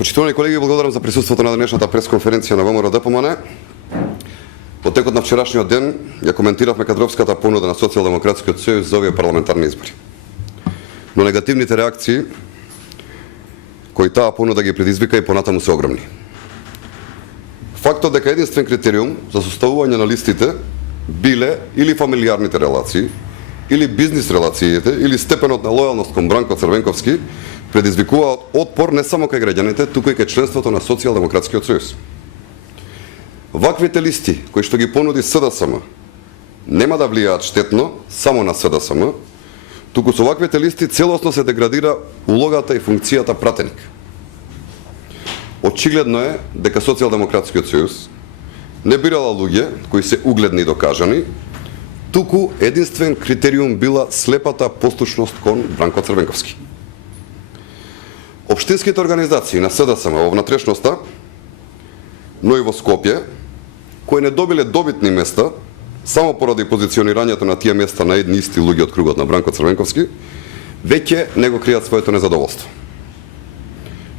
Почитувани колеги, благодарам за присуството на денешната пресконференција на ВМРО ДПМН. Во текот на вчерашниот ден ја коментиравме кадровската понуда на Социјалдемократскиот сојуз за овие парламентарни избори. Но негативните реакции кои таа понуда ги предизвика и понатаму се огромни. Фактот дека единствен критериум за составување на листите биле или фамилиарните релации, или бизнис релациите, или степенот на лојалност кон Бранко Црвенковски предизвикуваат отпор не само кај граѓаните, туку и кај членството на Социјалдемократскиот сојуз. Ваквите листи кои што ги понуди СДСМ нема да влијаат штетно само на СДСМ, туку со ваквите листи целосно се деградира улогата и функцијата пратеник. Очигледно е дека Социјалдемократскиот сојуз не бирала луѓе кои се угледни и докажани, туку единствен критериум била слепата послушност кон Бранко Црвенковски. Општинските организации на СДСМ во внатрешноста, но и во Скопје, кои не добиле добитни места, само поради позиционирањето на тие места на едни исти луѓе од кругот на Бранко Црвенковски, веќе не го кријат своето незадоволство.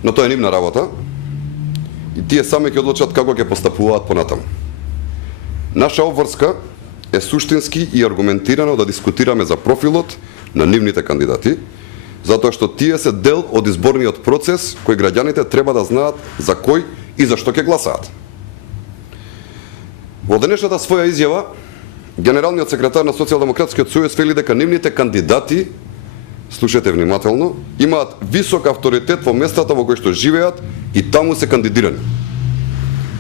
Но тоа е нивна работа и тие сами ќе одлучат како ќе постапуваат понатаму. Наша обврска е суштински и аргументирано да дискутираме за профилот на нивните кандидати, затоа што тие се дел од изборниот процес кој граѓаните треба да знаат за кој и за што ќе гласаат. Во денешната своја изјава, генералниот секретар на Социјалдемократскиот сојуз вели дека нивните кандидати, слушате внимателно, имаат висок авторитет во местата во кои што живеат и таму се кандидирани.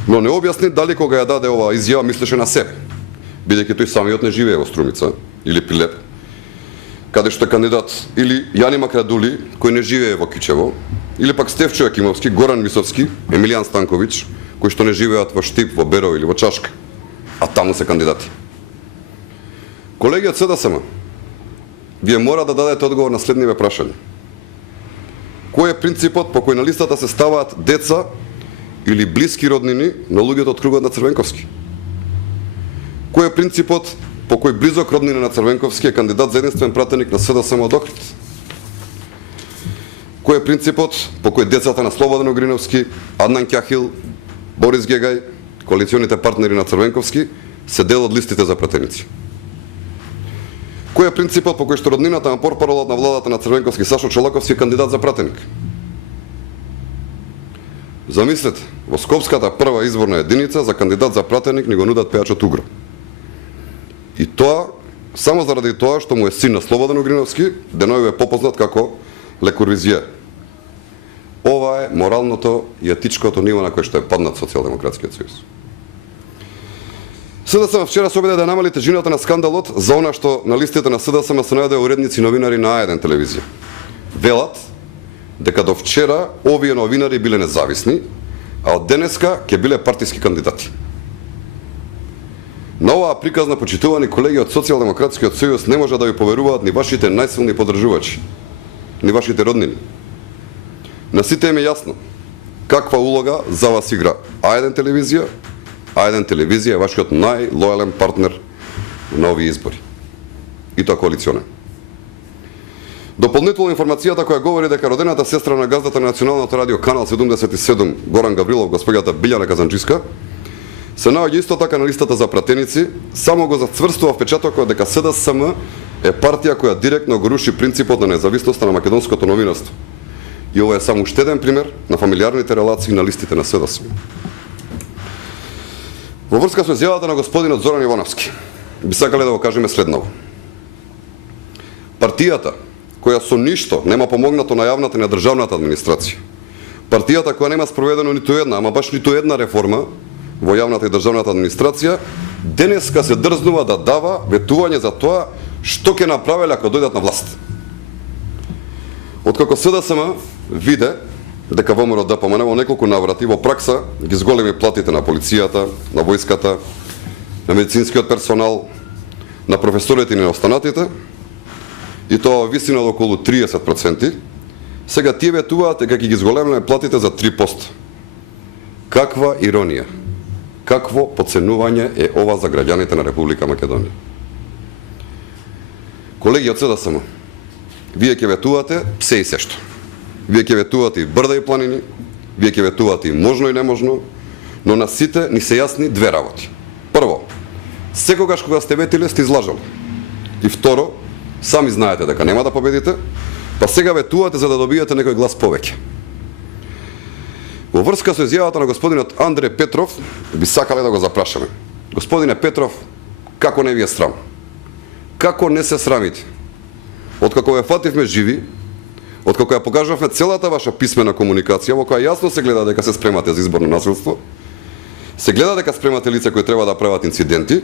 Но не објасни дали кога ја даде оваа изјава мислеше на себе, бидејќи тој самиот не живее во Струмица или Пилеп, каде што е кандидат или Јани Макрадули, кој не живее во Кичево, или пак Стефчо Јакимовски, Горан Мисовски, Емилијан Станковиќ, кои што не живеат во Штип, во Берово или во Чашка, а таму се кандидати. Колеги од СДСМ, вие мора да дадете одговор на следниве прашања. Кој е принципот по кој на листата се ставаат деца или блиски роднини на луѓето од кругот на Црвенковски? Кој е принципот по кој близок роднина на Црвенковски е кандидат за единствен пратеник на СДСМ од Охрид? Кој е принципот по кој децата на Слободан Огриновски, Аднан Ќахил, Борис Гегај, коалиционите партнери на Црвенковски, се дел од листите за пратеници? Кој е принципот по кој што роднината на портпаролот на владата на Црвенковски, Сашо Чолаковски, е кандидат за пратеник? Замислете, во Скопската прва изборна единица за кандидат за пратеник ни го нудат пејачот Угро. И тоа, само заради тоа што му е син на Слободан Огриновски, денојуве попознат како Ле Курвизиер. Ова е моралното и етичкото ниво на кој што е паднат Социјалдемократскиот сојуз. СДСМ вчера се обиде да намали тежината на скандалот за она што на листите на СДСМ се најде уредници новинари на А1 телевизија. Велат дека до вчера овие новинари биле независни, а од денеска ќе биле партиски кандидати. На оваа приказна, почитувани колеги од Социјалдемократскиот сојуз, не може да ви поверуваат ни вашите најсилни поддржувачи, ни вашите роднини. На сите им е јасно каква улога за вас игра А1 телевизија. А1 телевизија е вашиот најлојален партнер на овие избори. И тоа коалиционен. Дополнително информацијата која говори дека родената сестра на газдата на Националното радио Канал 77 Горан Гаврилов, господјата Билјана Казанџиска, се наоѓа исто така на листата за пратеници, само го зацврстува впечатокот дека СДСМ е партија која директно го руши принципот на независноста на македонското новинарство. И ова е само уште еден пример на фамилиарните релации на листите на СДСМ. Во врска со изјавата на господинот Зоран Ивановски, би сакале да го кажеме следново. Партијата која со ништо нема помогнато на јавната и на државната администрација, партијата која нема спроведено ниту една, ама баш ниту една реформа во јавната и државната администрација, денеска се дрзнува да дава ветување за тоа што ќе направеле ако дојдат на власт. Откако СДСМ виде дека ВМРО ДПМН во неколку наврати во пракса ги зголеми платите на полицијата, на војската, на медицинскиот персонал, на професорите и на останатите, и тоа висина од околу 30%, сега тие ветуваат дека ги зголемиле платите за 3%. Каква иронија! Какво подценување е ова за граѓаните на Република Македонија? Колеги од СДСМ, вие ќе ветувате се и сешто. Вие ќе ветувате и брда и планини, вие ќе ветувате и можно и неможно, но на сите ни се јасни две работи. Прво, секогаш кога сте ветиле, сте излажали. И второ, сами знаете дека нема да победите, па сега ветувате за да добиете некој глас повеќе. Во врска со изјавата на господинот Андре Петров, би сакале да го запрашаме. Господине Петров, како не ви е срам? Како не се срамите? Откако ве фативме живи, откако ја покажавме целата ваша писмена комуникација, во која јасно се гледа дека се спремате за изборно насилство, се гледа дека спремате лица кои треба да прават инциденти,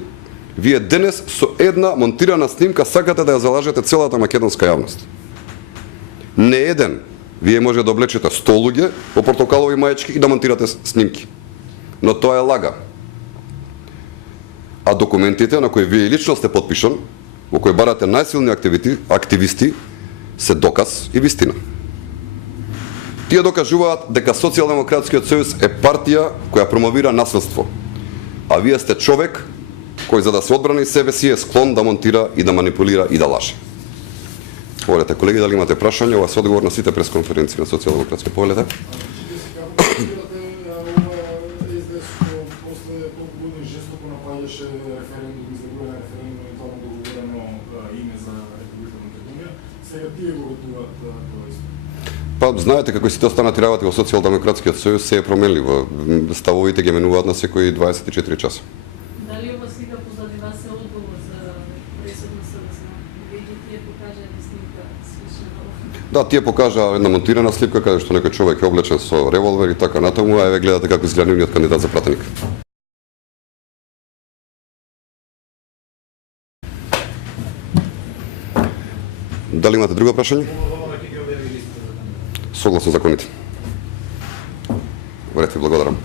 вие денес со една монтирана снимка сакате да ја залажете целата македонска јавност. Не еден, вие може да облечете 100 луѓе во портокалови маечки и да монтирате снимки. Но тоа е лага. А документите на кои вие лично сте подпишан, во кои барате најсилни активисти, се доказ и вистина. Тие докажуваат дека Социјалдемократскиот сојуз е партија која промовира насилство, а вие сте човек кој за да се одбрани себе си е склон да монтира и да манипулира и да лаже. Повелете, колеги, дали имате прашања? Ова се одговор на сите пресконференции на Социјалдемократскиот. Повелете. Па, знаете, како сите останати работи во Социјалдемократскиот сојуз се е променливо. Ставовите ги менуваат на секои 24 часа. Дали ова слика позади вас е одговор за пресудна соодветно? Веќе тие покажаа снимка слична на ова? Да, тие покажаа една монтирана слика каде што некој човек е облечен со револвер и така натаму, а еве гледате како изгледа нивниот кандидат за пратеник. Дали имате друго прашање? Согласно законите. Во ред ви благодарам.